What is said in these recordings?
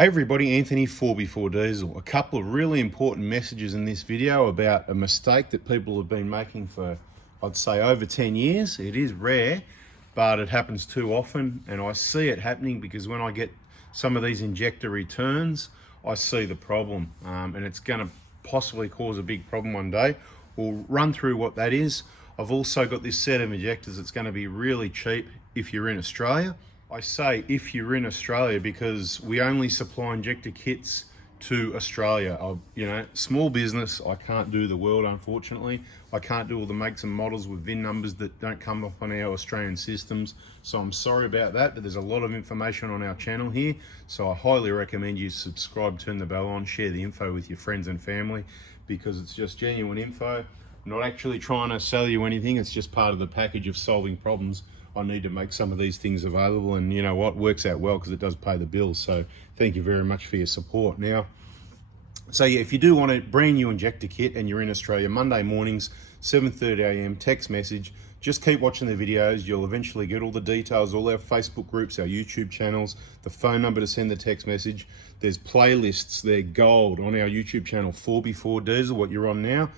Hey everybody, Anthony 4x4 Diesel. A couple of really important messages in this video about a mistake that people have been making for, I'd say, over 10 years. It is rare, but it happens too often, and I see it happening because when I get some of these injector returns, I see the problem, and it's going to possibly cause a big problem one day. We'll run through what that is. I've also got this set of injectors that's going to be really cheap if you're in Australia. I say if you're in Australia because we only supply injector kits to Australia. Small business, I can't do the world, unfortunately. I can't do all the makes and models with VIN numbers that don't come up on our Australian systems. So I'm sorry about that, but there's a lot of information on our channel here. So I highly recommend you subscribe, turn the bell on, share the info with your friends and family because it's just genuine info. I'm not actually trying to sell you anything. It's just part of the package of solving problems. I need to make some of these things available, and you know what, works out well because it does pay the bills. So thank you very much for your support. Now, so yeah, if you do want a brand new injector kit and you're in Australia, Monday mornings, 7:30 a.m, text message, just keep watching the videos. You'll eventually get all the details, all our Facebook groups, our YouTube channels, the phone number to send the text message. There's playlists, they're gold on our YouTube channel, 4x4 Diesel, what you're on now.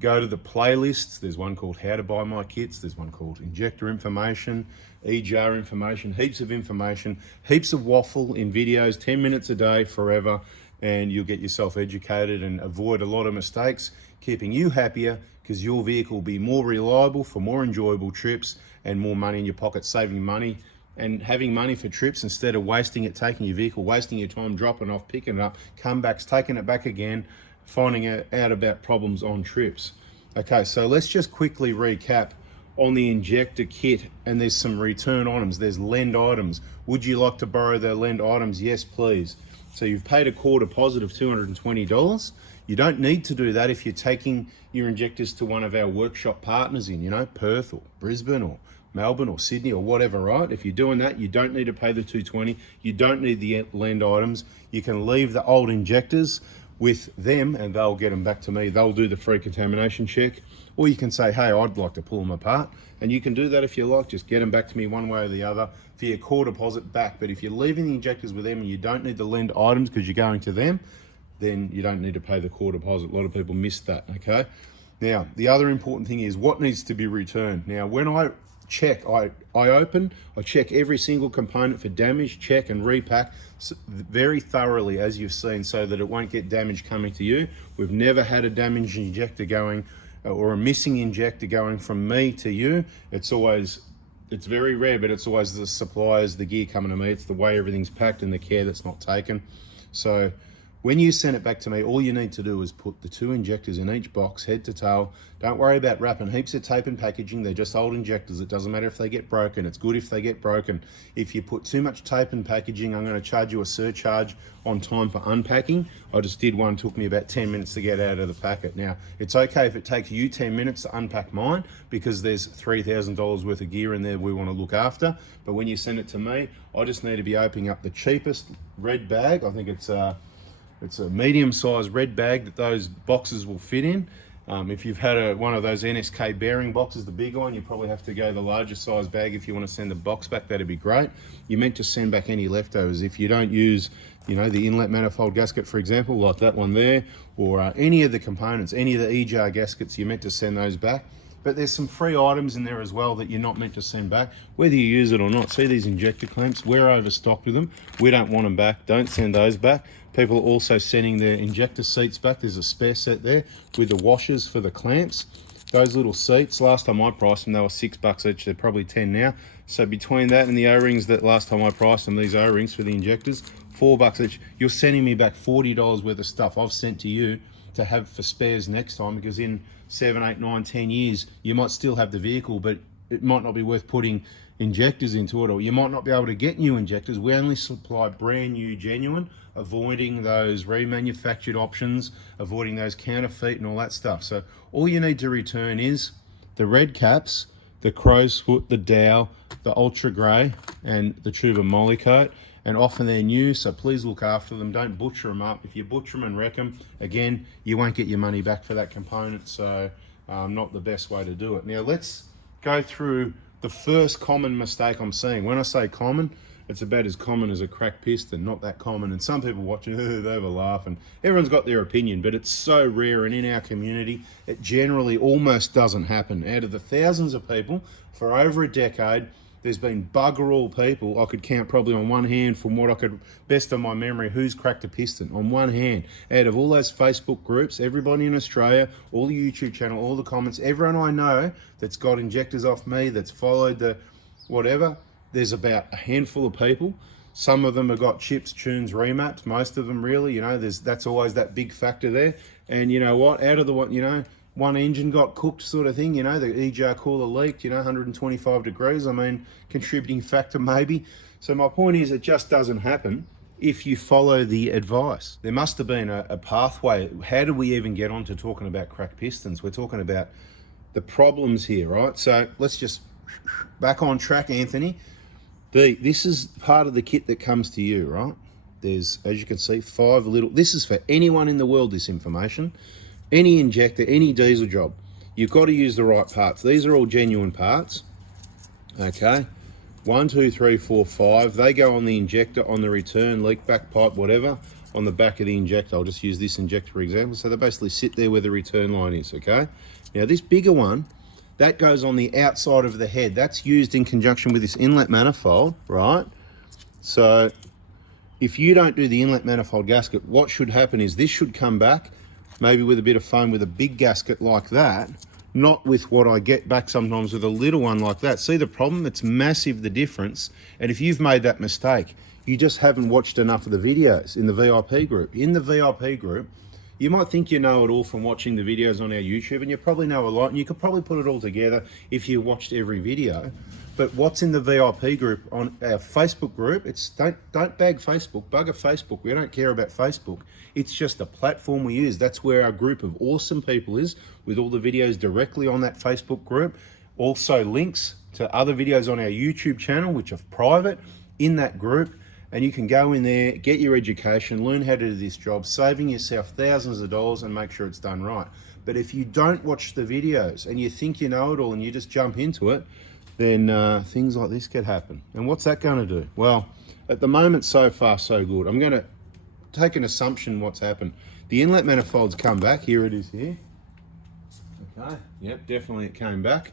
Go to the playlists. There's one called How to Buy My Kits. There's one called Injector Information, EJAR information, heaps of information, heaps of waffle in videos, 10 minutes a day, forever, and you'll get yourself educated and avoid a lot of mistakes, keeping you happier because your vehicle will be more reliable for more enjoyable trips and more money in your pocket, saving money and having money for trips instead of wasting it, taking your vehicle, wasting your time, dropping off, picking it up, comebacks, taking it back again, finding out about problems on trips. Okay, so let's just quickly recap on the injector kit, and there's some return items. There's lend items. Would you like to borrow the lend items? Yes, please. So you've paid a core deposit of $220. You don't need to do that if you're taking your injectors to one of our workshop partners in, Perth or Brisbane or Melbourne or Sydney or whatever, right? If you're doing that, you don't need to pay the $220. You don't need the lend items. You can leave the old injectors with them and they'll get them back to me. They'll do the free contamination check, or you can say, hey, I'd like to pull them apart, and you can do that if you like. Just get them back to me one way or the other for your core deposit back. But if you're leaving the injectors with them and you don't need the lend items because you're going to them, then you don't need to pay the core deposit. A lot of people miss that. Okay, now the other important thing is what needs to be returned. Now when I check, I check every single component for damage, check and repack very thoroughly, as you've seen, so that it won't get damage coming to you. We've never had a damaged injector going or a missing injector going from me to you. It's very rare, but it's always the suppliers, the gear coming to me. It's the way everything's packed and the care that's not taken. So when you send it back to me, all you need to do is put the 2 injectors in each box, head to toe. Don't worry about wrapping heaps of tape and packaging. They're just old injectors. It doesn't matter if they get broken. It's good if they get broken. If you put too much tape and packaging, I'm going to charge you a surcharge on time for unpacking. I just did one, took me about 10 minutes to get out of the packet. Now, it's okay if it takes you 10 minutes to unpack mine because there's $3,000 worth of gear in there we want to look after. But when you send it to me, I just need to be opening up the cheapest red bag. I think it's a medium-sized red bag that those boxes will fit in. If you've had one of those NSK bearing boxes, the bigger one, you probably have to go the larger size bag if you want to send the box back. That'd be great. You're meant to send back any leftovers. If you don't use, the inlet manifold gasket, for example, like that one there, or any of the components, any of the EJAR gaskets, you're meant to send those back. But there's some free items in there as well that you're not meant to send back, whether you use it or not. See these injector clamps? We're overstocked with them. We don't want them back. Don't send those back. People are also sending their injector seats back. There's a spare set there with the washers for the clamps. Those little seats, last time I priced them, they were $6 each. They're probably 10 now. So between that and the O-rings that last time I priced them, these O-rings for the injectors, $4 each. You're sending me back $40 worth of stuff I've sent to you to have for spares next time, because in 7, 8, 9, 10 years, you might still have the vehicle, but it might not be worth putting injectors into it, or you might not be able to get new injectors. We only supply brand new, genuine, avoiding those remanufactured options, avoiding those counterfeit and all that stuff. So all you need to return is the red caps, the crow's foot, the dowel, the ultra grey, and the tuber moly coat. And often they're new, so please look after them. Don't butcher them up. If you butcher them and wreck them, again, you won't get your money back for that component. So not the best way to do it. Now let's go through the first common mistake I'm seeing. When I say common, it's about as common as a cracked piston, not that common. And some people watching, they have a laugh, and everyone's got their opinion, but it's so rare, and in our community, it generally almost doesn't happen. Out of the thousands of people for over a decade, there's been bugger all people, I could count probably on one hand from what I could, best of my memory, who's cracked a piston, on one hand. Out of all those Facebook groups, everybody in Australia, all the YouTube channel, all the comments, everyone I know that's got injectors off me, that's followed the whatever, there's about a handful of people. Some of them have got chips, tunes, remaps, most of them really, you know, that's always that big factor there. And you know what, out of the one, you know, one engine got cooked sort of thing, you know, the EGR cooler leaked, you know, 125 degrees, I mean, contributing factor maybe. So my point is, it just doesn't happen if you follow the advice. There must have been a pathway. How did we even get on to talking about cracked pistons? We're talking about the problems here, right? So let's just back on track, Anthony. This is part of the kit that comes to you, right? There's, as you can see, 5 little, this is for anyone in the world, this information. Any injector, any diesel job, you've got to use the right parts. These are all genuine parts, okay? 1, 2, 3, 4, 5. They go on the injector, on the return, leak back pipe, whatever, on the back of the injector. I'll just use this injector for example. So they basically sit there where the return line is, okay? Now this bigger one, that goes on the outside of the head. That's used in conjunction with this inlet manifold, right? So if you don't do the inlet manifold gasket, what should happen is this should come back, maybe with a bit of fun with a big gasket like that, not with what I get back sometimes with a little one like that. See the problem? It's massive, the difference. And if you've made that mistake, you just haven't watched enough of the videos in the VIP group. In the VIP group, you might think you know it all from watching the videos on our YouTube, and you probably know a lot, and you could probably put it all together if you watched every video. But what's in the VIP group, on our Facebook group, it's don't bag Facebook, bugger Facebook. We don't care about Facebook. It's just a platform we use. That's where our group of awesome people is, with all the videos directly on that Facebook group. Also links to other videos on our YouTube channel, which are private, in that group. And you can go in there, get your education, learn how to do this job, saving yourself thousands of dollars, and make sure it's done right. But if you don't watch the videos and you think you know it all and you just jump into it, then things like this could happen. And what's that going to do? Well, at the moment, so far, so good. I'm going to take an assumption what's happened. The inlet manifold's come back. Here it is here. Okay, yep, definitely it came back.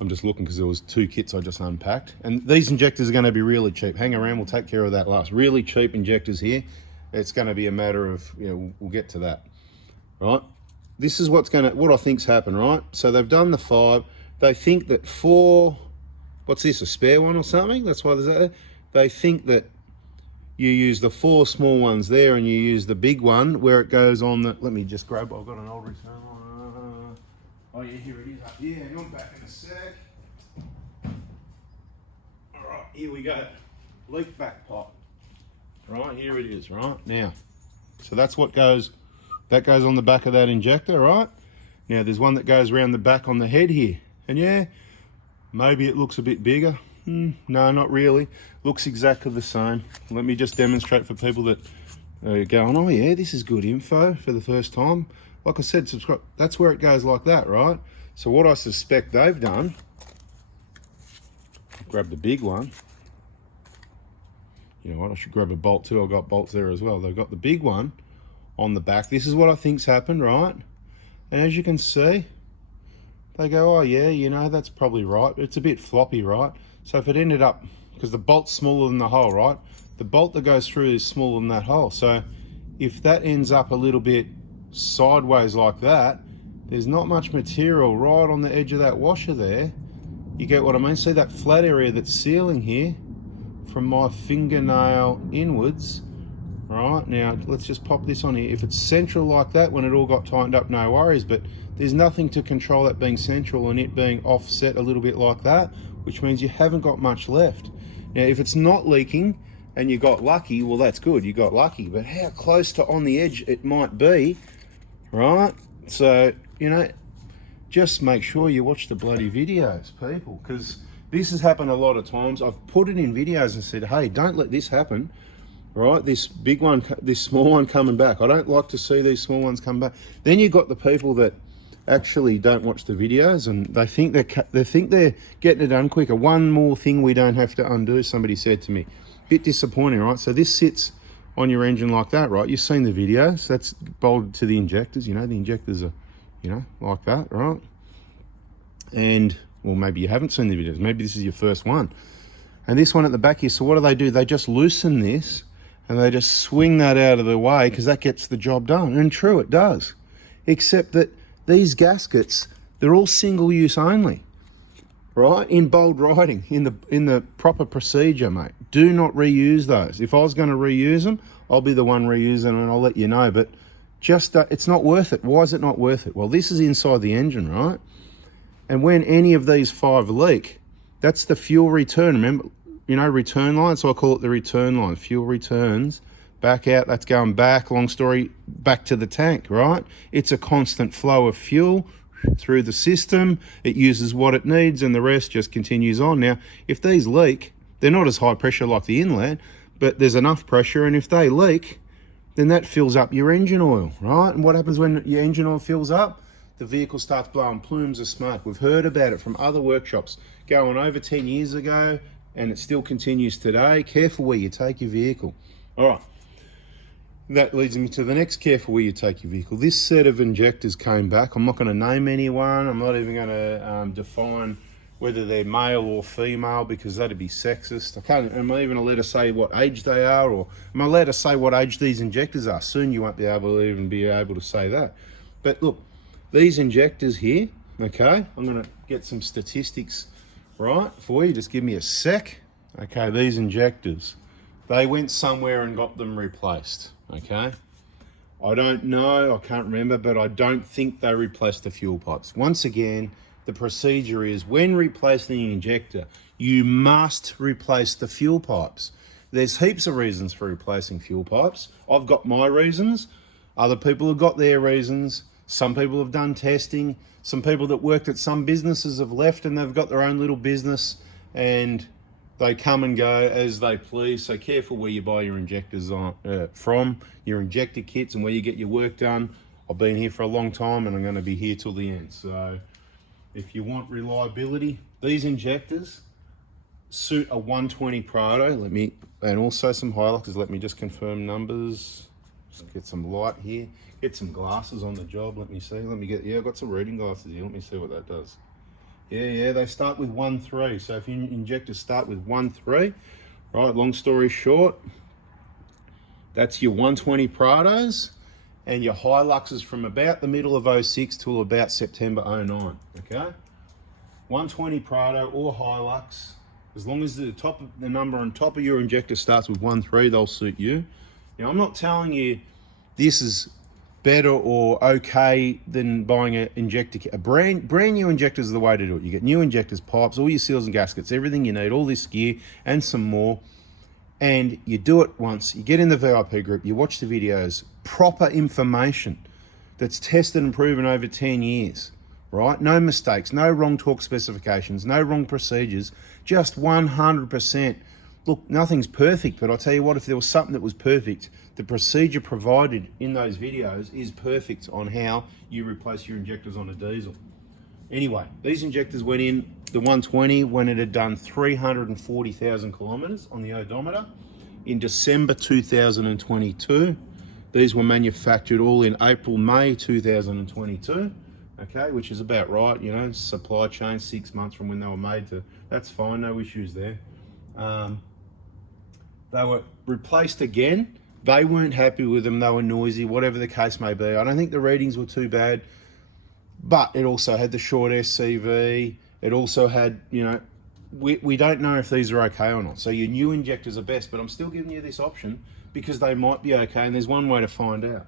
I'm just looking because there was 2 kits I just unpacked. And these injectors are going to be really cheap. Hang around, we'll take care of that last. Really cheap injectors here. It's going to be a matter of, you know, we'll get to that. Right? This is what I think's happened, right? So they've done the 5. They think that 4, what's this, a spare one or something? That's why there's that. They think that you use the 4 small ones there and you use the big one where it goes on the, let me just grab, I've got an old return line. Oh yeah, here it is up here. Hang on, back in a sec. All right, here we go. Leak back pipe. Right, here it is, right? Now, so that's what goes, that goes on the back of that injector, right? Now there's one that goes around the back on the head here. And yeah, maybe it looks a bit bigger. No, not really. Looks exactly the same. Let me just demonstrate for people that are going, oh yeah, this is good info for the first time. Like I said, subscribe. That's where it goes like that, right? So what I suspect they've done, grab the big one. You know what, I should grab a bolt too. I've got bolts there as well. They've got the big one on the back. This is what I think's happened, right? And as you can see, they go, oh yeah, you know, that's probably right. It's a bit floppy, right? So if it ended up, because the bolt's smaller than the hole, right? The bolt that goes through is smaller than that hole. So if that ends up a little bit sideways like that, there's not much material right on the edge of that washer there. You get what I mean? See that flat area that's sealing here from my fingernail inwards. Right, now let's just pop this on here. If it's central like that, when it all got tightened up, no worries, but there's nothing to control that being central and it being offset a little bit like that, which means you haven't got much left. Now if it's not leaking and you got lucky, well that's good, you got lucky, but how close to on the edge it might be, right? So, you know, just make sure you watch the bloody videos, people, because this has happened a lot of times. I've put it in videos and said, hey, don't let this happen. Right, this big one, this small one coming back. I don't like to see these small ones come back. Then you've got the people that actually don't watch the videos, and they think they're getting it done quicker. One more thing we don't have to undo, somebody said to me. Bit disappointing, right? So this sits on your engine like that, right? You've seen the videos. That's bolted to the injectors. You know, the injectors are, you know, like that, right? And, well, maybe you haven't seen the videos. Maybe this is your first one. And this one at the back here, so what do? They just loosen this and they just swing that out of the way because that gets the job done. And true, it does. Except that these gaskets, they're all single use only, right? In bold writing, in the proper procedure, mate. Do not reuse those. If I was going to reuse them, I'll be the one reusing them and I'll let you know. But just, it's not worth it. Why is it not worth it? Well, this is inside the engine, right? And when any of these 5 leak, that's the fuel return. Remember, you know, return line? So I call it the return line. Fuel returns back out. That's going back, long story, back to the tank, right? It's a constant flow of fuel through the system. It uses what it needs and the rest just continues on. Now, if these leak, they're not as high pressure like the inlet, but there's enough pressure. And if they leak, then that fills up your engine oil, right? And what happens when your engine oil fills up? The vehicle starts blowing plumes of smoke. We've heard about it from other workshops going over 10 years ago, and it still continues today. Careful where you take your vehicle. All right, that leads me to the next, careful where you take your vehicle. This set of injectors came back. I'm not going to name anyone. I'm not even going to define whether they're male or female because that'd be sexist. Am I even allowed to say what age they are, or am I allowed to say what age these injectors are? Soon you won't be able to say that. But look, these injectors here, okay, I'm going to get some statistics right for you. Just give me a sec. Okay, these injectors, they went somewhere and got them replaced, okay? I don't know, I can't remember, but I don't think they replaced the fuel pipes. Once again, the procedure is when replacing the injector, you must replace the fuel pipes. There's heaps of reasons for replacing fuel pipes. I've got my reasons. Other people have got their reasons. Some people have done testing. Some people that worked at some businesses have left and they've got their own little business and they come and go as they please. So careful where you buy your injectors from, your injector kits, and where you get your work done. I've been here for a long time and I'm going to be here till the end. So if you want reliability, these injectors suit a 120 Prado. And also some Hiluxes. Let me just confirm numbers. Just get some light here. Get some glasses on the job. Let me see. I've got some reading glasses here. Let me see what that does. Yeah, they start with 1.3. So if your injectors start with 1.3, right, long story short, that's your 120 Prados and your Hiluxes from about the middle of 06 till about September 09, okay? 120 Prado or Hilux, as long as the number on top of your injector starts with 1.3, they'll suit you. Now, I'm not telling you this is better or okay than buying an injector kit. Brand new injectors are the way to do it. You get new injectors, pipes, all your seals and gaskets, everything you need, all this gear and some more. And you do it once, you get in the VIP group, you watch the videos, proper information that's tested and proven over 10 years, right? No mistakes, no wrong torque specifications, no wrong procedures, just 100%. Look, nothing's perfect, but I'll tell you what, if there was something that was perfect, the procedure provided in those videos is perfect on how you replace your injectors on a diesel. Anyway, these injectors went in the 120 when it had done 340,000 kilometers on the odometer in December 2022. These were manufactured all in April, May 2022, okay, which is about right, you know, supply chain 6 months from when they were made to, that's fine, no issues there. They were replaced again. They weren't happy with them, they were noisy, whatever the case may be. I don't think the readings were too bad, but it also had the short SCV. It also had, you know, we don't know if these are okay or not. So your new injectors are best, but I'm still giving you this option because they might be okay, and there's one way to find out.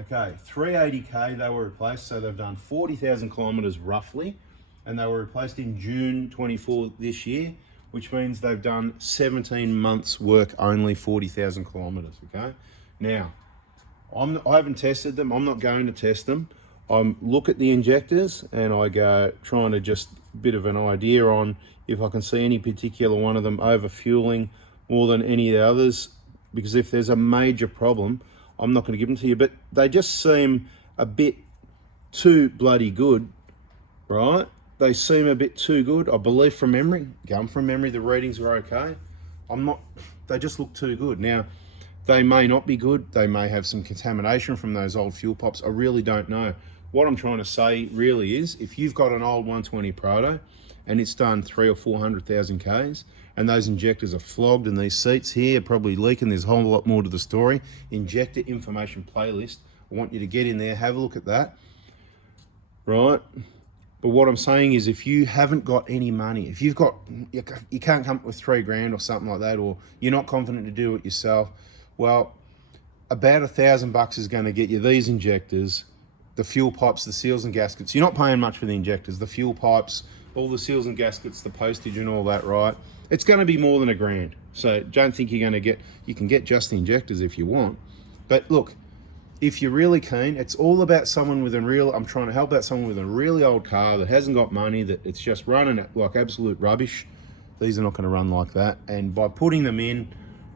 Okay, 380K they were replaced, so they've done 40,000 kilometers roughly, and they were replaced in June 24 this year, which means they've done 17 months work, only 40,000 kilometers, okay? Now, I haven't tested them, I'm not going to test them. I look at the injectors and I go trying to just a bit of an idea on if I can see any particular one of them over fueling more than any of the others, because if there's a major problem, I'm not going to give them to you, but they just seem a bit too bloody good, right? They seem a bit too good. I believe from memory, going from memory, the readings were okay. They just look too good. Now, they may not be good. They may have some contamination from those old fuel pops. I really don't know. What I'm trying to say really is, if you've got an old 120 Proto and it's done 300,000 or 400,000 Ks, and those injectors are flogged and these seats here are probably leaking, there's a whole lot more to the story. Injector information playlist. I want you to get in there, have a look at that, right? But what I'm saying is, if you haven't got any money, if you've got, you can't come up with $3,000 or something like that, or you're not confident to do it yourself, well, about $1,000 is going to get you these injectors, the fuel pipes, the seals and gaskets. You're not paying much for the injectors, the fuel pipes, all the seals and gaskets, the postage and all that, right? It's going to be more than $1,000. So don't think you're going to get, you can get just the injectors if you want. But look, if you're really keen, it's all about someone with a real, I'm trying to help out someone with a really old car that hasn't got money, that it's just running like absolute rubbish. These are not going to run like that. And by putting them in,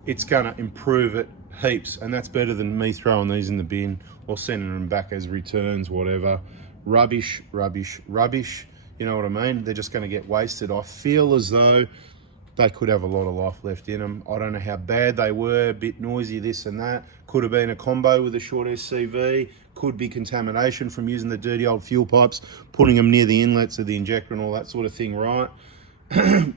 it's going to improve it heaps. And that's better than me throwing these in the bin or sending them back as returns, whatever. Rubbish, rubbish, rubbish. You know what I mean? They're just going to get wasted. I feel as though they could have a lot of life left in them. I don't know how bad they were, a bit noisy, this and that. Could have been a combo with a short SCV. Could be contamination from using the dirty old fuel pipes, putting them near the inlets of the injector and all that sort of thing, right?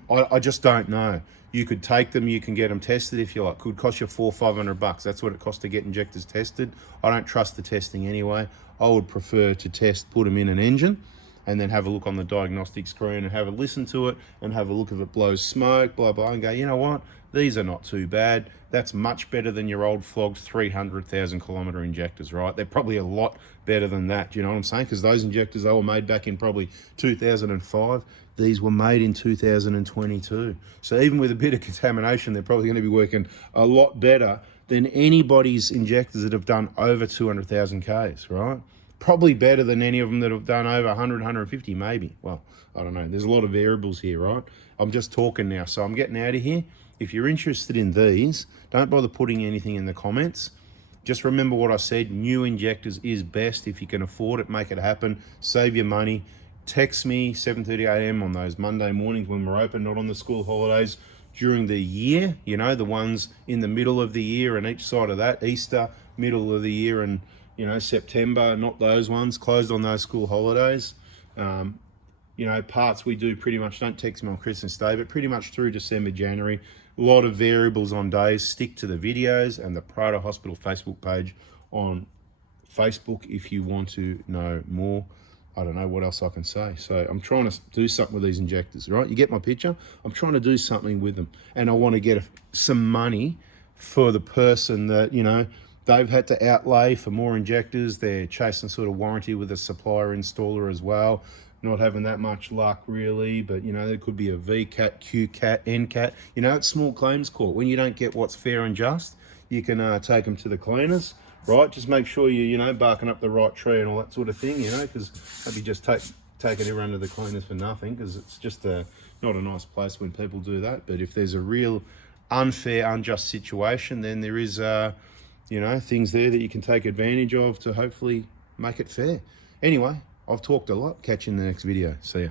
I just don't know. You could take them, you can get them tested if you like. Could cost you $400 or $500. That's what it costs to get injectors tested. I don't trust the testing anyway. I would prefer to put them in an engine, and then have a look on the diagnostic screen and have a listen to it and have a look if it blows smoke, blah, blah, and go, you know what? These are not too bad. That's much better than your old flogged 300,000 kilometer injectors, right? They're probably a lot better than that. Do you know what I'm saying? Because those injectors, they were made back in probably 2005. These were made in 2022. So even with a bit of contamination, they're probably going to be working a lot better than anybody's injectors that have done over 200,000 Ks, right? Probably better than any of them that have done over 100, 150, maybe. Well, I don't know. There's a lot of variables here, right? I'm just talking now, so I'm getting out of here. If you're interested in these, don't bother putting anything in the comments. Just remember what I said. New injectors is best. If you can afford it, make it happen. Save your money. Text me 7:30 a.m. on those Monday mornings when we're open, not on the school holidays. During the year, you know, the ones in the middle of the year and each side of that, Easter, middle of the year, and you know, September, not those ones, closed on those school holidays. You know, parts we do pretty much, don't text me on Christmas Day, but pretty much through December, January. A lot of variables on days. Stick to the videos and the Proto Hospital Facebook page on Facebook if you want to know more. I don't know what else I can say. So I'm trying to do something with these injectors, right? You get my picture? I'm trying to do something with them. And I want to get some money for the person that, you know, they've had to outlay for more injectors. They're chasing sort of warranty with a supplier installer as well. Not having that much luck really, but you know, there could be a VCAT, QCAT, NCAT. You know, it's small claims court. When you don't get what's fair and just, you can take them to the cleaners, right? Just make sure you know, barking up the right tree and all that sort of thing, you know, because maybe just taking everyone to the cleaners for nothing, because it's just not a nice place when people do that. But if there's a real unfair, unjust situation, then there is you know, things there that you can take advantage of to hopefully make it fair. Anyway, I've talked a lot. Catch you in the next video. See ya.